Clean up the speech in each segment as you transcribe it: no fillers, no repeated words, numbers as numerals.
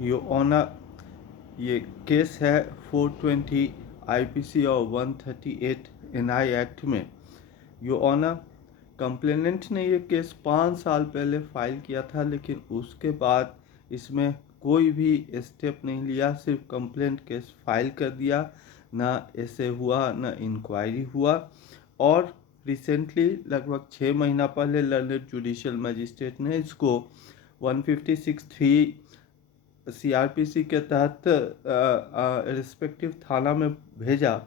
यो honour ये case है 420 IPC और 138 एनआई एक्ट में। यो ऑनर कंप्लेनेंट ने ये केस 5 साल पहले फाइल किया था, लेकिन उसके बाद इसमें कोई भी स्टेप नहीं लिया, सिर्फ कंप्लेंट केस फाइल कर दिया। ना ऐसे हुआ, ना इंक्वायरी हुआ। और रिसेंटली लगभग 6 महीना पहले लर्नेड जुडिशियल मजिस्ट्रेट ने इसको 156(3) सीआरपीसी के तहत रिस्पेक्टिव थाना में भेजा,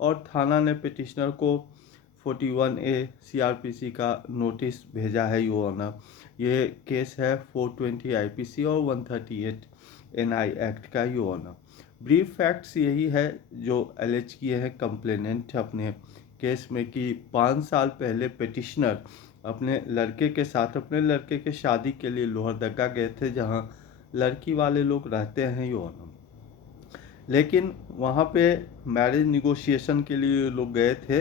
और थाना ने पिटिशनर को 41A सीआरपीसी का नोटिस भेजा है। यो ऑनर, ये केस है 420 आईपीसी और 138 एनआई एक्ट का। यो ऑनर, ब्रीफ फैक्ट्स यही है जो एलेज किए हैं कंप्लेनेंट अपने केस में कि 5 साल पहले पिटिशनर अपने लड़के के साथ अपने लड़के के शादी के लिए लोहरदगा गए थे, जहां लड़की वाले लोग रहते हैं। यो ऑनर, लेकिन वहाँ पे मैरिज निगोशिएशन के लिए लोग गए थे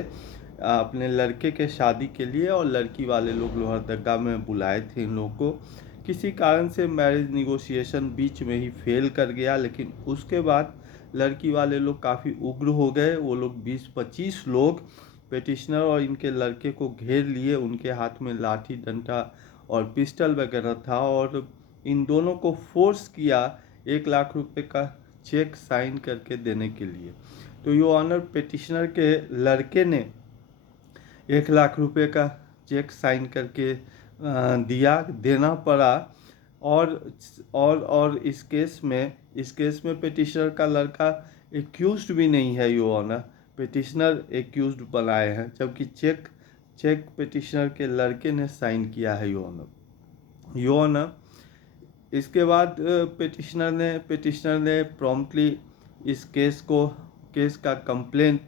अपने लड़के के शादी के लिए, और लड़की वाले लोग लोहरदगा में बुलाए थे इन लोगों को। किसी कारण से मैरिज निगोशिएशन बीच में ही फेल कर गया, लेकिन उसके बाद लड़की वाले लोग काफ़ी उग्र हो गए। वो लोग 20-25 लोग पिटिशनर और इनके लड़के को घेर लिए। उनके हाथ में लाठी डंडा और पिस्टल वगैरह था, और इन दोनों को फोर्स किया 1 लाख रुपए का चेक साइन करके देने के लिए। तो यो ऑनर, पिटिशनर के लड़के ने 1 लाख रुपए का चेक साइन करके देना पड़ा। और इस केस में पिटिशनर का लड़का एक्यूज्ड भी नहीं है। यो ऑनर, पिटिशनर एक्यूज्ड बनाए हैं, जबकि चेक चेक पिटिशनर के लड़के ने साइन किया है। यो ऑनर, इसके बाद पिटिशनर ने प्रॉम्प्टली इस केस का कंप्लेंट,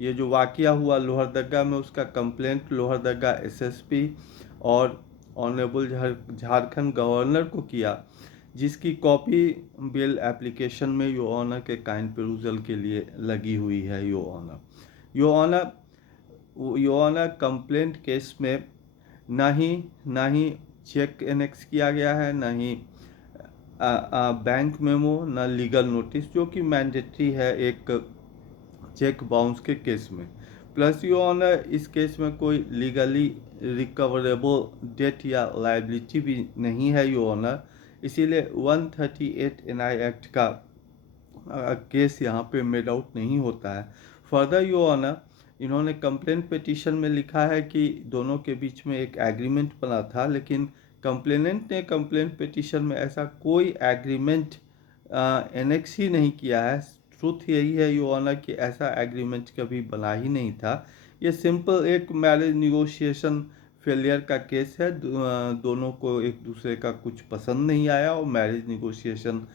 ये जो वाकया हुआ लोहरदगा में, उसका कंप्लेंट लोहरदगा एसएसपी और ऑनरेबल झारखंड गवर्नर को किया, जिसकी कॉपी बेल एप्लीकेशन में यो ऑनर के काइंड पेरूजल के लिए लगी हुई है। यो ऑनर कंप्लेंट केस में ना ही चेक एनेक्स किया गया है, ना ही बैंक मेमो, ना लीगल नोटिस, जो कि मैंडेटरी है एक चेक बाउंस के केस में। प्लस यो ऑनर, इस केस में कोई लीगली रिकवरेबल डेट या लाइबिलिटी भी नहीं है। यो ऑनर, इसीलिए 138 एनआई एक्ट का केस यहाँ पे मेड आउट नहीं होता है। फर्दर यो ऑनर, इन्होंने कंप्लेंट पिटीशन में लिखा है कि दोनों के बीच में एक एग्रीमेंट बना था, लेकिन कंप्लेनेंट ने कंप्लेंट पिटीशन में ऐसा कोई एग्रीमेंट एनेक्स ही नहीं किया है। ट्रूथ यही है यो ऑनर कि ऐसा एग्रीमेंट कभी बना ही नहीं था। ये सिंपल एक मैरिज निगोशिएशन फेलियर का केस है। दोनों को एक दूसरे का कुछ पसंद नहीं आया और मैरिज निगोशिएशन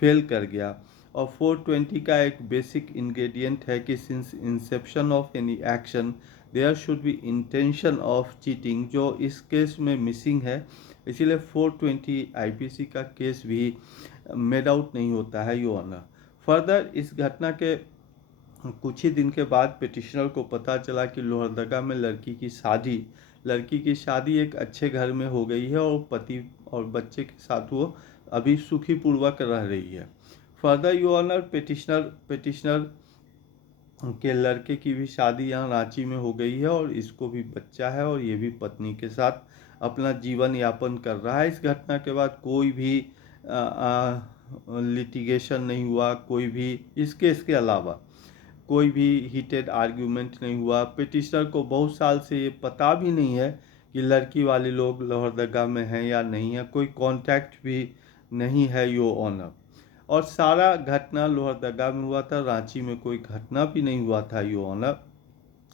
फेल कर गया। और 420 का एक बेसिक इंग्रेडिएंट है कि since inception of any action there should be intention of cheating, जो इस केस में मिसिंग है। इसीलिए 420 आईपीसी का केस भी मेड आउट नहीं होता है। यो ऑनर, फर्दर इस घटना के कुछ ही दिन के बाद पिटिशनर को पता चला कि लोहरदगा में लड़की की शादी एक अच्छे घर में हो गई है, और पति और बच्चे के साथ वो अभी सुखी पूर्वक रह रही है। फर्दर यो ऑनर, पिटिशनर के लड़के की भी शादी यहाँ रांची में हो गई है, और इसको भी बच्चा है, और ये भी पत्नी के साथ अपना जीवन यापन कर रहा है। इस घटना के बाद कोई भी लिटिगेशन नहीं हुआ, कोई भी इस केस के अलावा कोई भी हीटेड आर्ग्यूमेंट नहीं हुआ। पिटिशनर को बहुत साल से ये पता भी नहीं है कि लड़की वाले लोग लोहरदगा में हैं या नहीं है, कोई कांटेक्ट भी नहीं है। यो ऑनर, और सारा घटना लोहरदगा में हुआ था, रांची में कोई घटना भी नहीं हुआ था। यो ऑनर,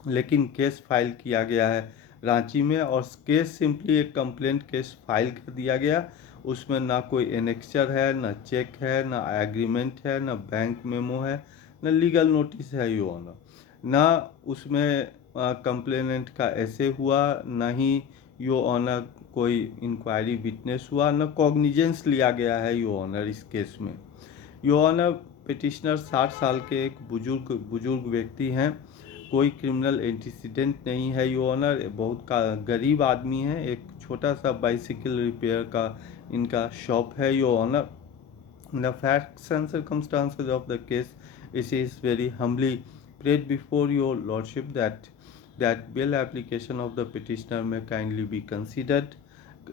लेकिन केस फाइल किया गया है रांची में, और केस सिंपली एक कंप्लेंट केस फाइल कर दिया गया। उसमें ना कोई एनेक्चर है, ना चेक है, ना एग्रीमेंट है, ना बैंक मेमो है, ना लीगल नोटिस है। यो ऑनर, ना उसमें कंप्लेनेंट का ऐसे हुआ, ना ही यो ऑनर कोई इंक्वायरी विटनेस हुआ, ना कॉग्निजेंस लिया गया है। यो ऑनर, इस केस में यो ऑनर, पिटिशनर 60 साल के एक बुजुर्ग व्यक्ति हैं। कोई क्रिमिनल एंटीसीडेंट नहीं है। यो ऑनर, बहुत गरीब आदमी है। एक छोटा सा बाइसिकल रिपेयर का इनका शॉप है। यो honour, The facts and circumstances of the case, it is very humbly prayed before your lordship that bail application of the petitioner may kindly be considered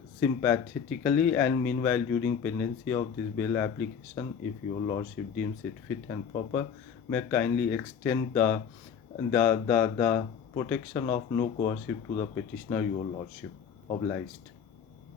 sympathetically, and meanwhile during pendency of this bail application, if your lordship deems it fit and proper, may kindly extend the protection of no coercive to the petitioner, your lordship. Obliged.